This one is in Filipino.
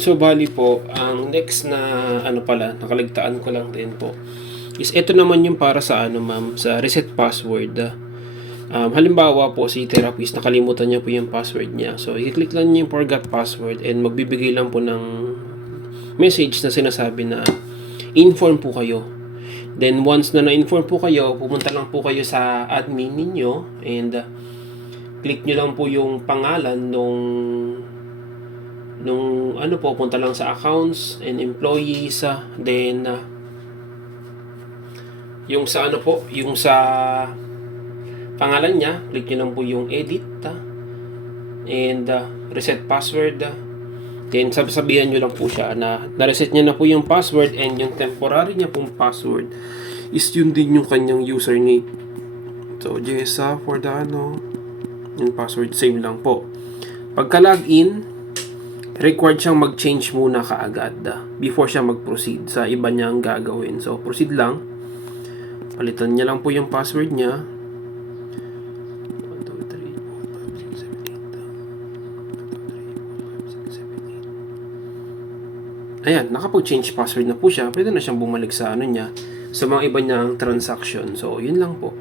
So bali po, ang next na nakaligtaan ko lang din po is ito naman yung para sa ma'am, sa reset password. Halimbawa po si therapist nakalimutan niya po yung password niya. So i-click lang niya yung forgot password and magbibigay lang po ng message na sinasabi na inform po kayo. Then once na na-inform po kayo, pumunta lang po kayo sa admin ninyo and click nyo lang po yung pangalan nung punta lang sa accounts and employees, then yung sa yung sa pangalan niya, click nyo lang po yung edit, and reset password, then sasabihan nyo lang po siya na na-reset niya na po yung password, and yung temporary niya pong password is yun din yung kanyang username. So Jessa for the yung password same lang po. Pagka login, required siyang mag-change muna kaagad before siya mag-proceed sa iba niyang gagawin. So proceed lang, palitan niya lang po yung password niya. 1, 2, 3, 4, 5, 6, 7, 8. Ayan, nakapag-change password na po siya. Pwede na siyang bumalik sa niya, sa mga iba niyang transaction. So yun lang po.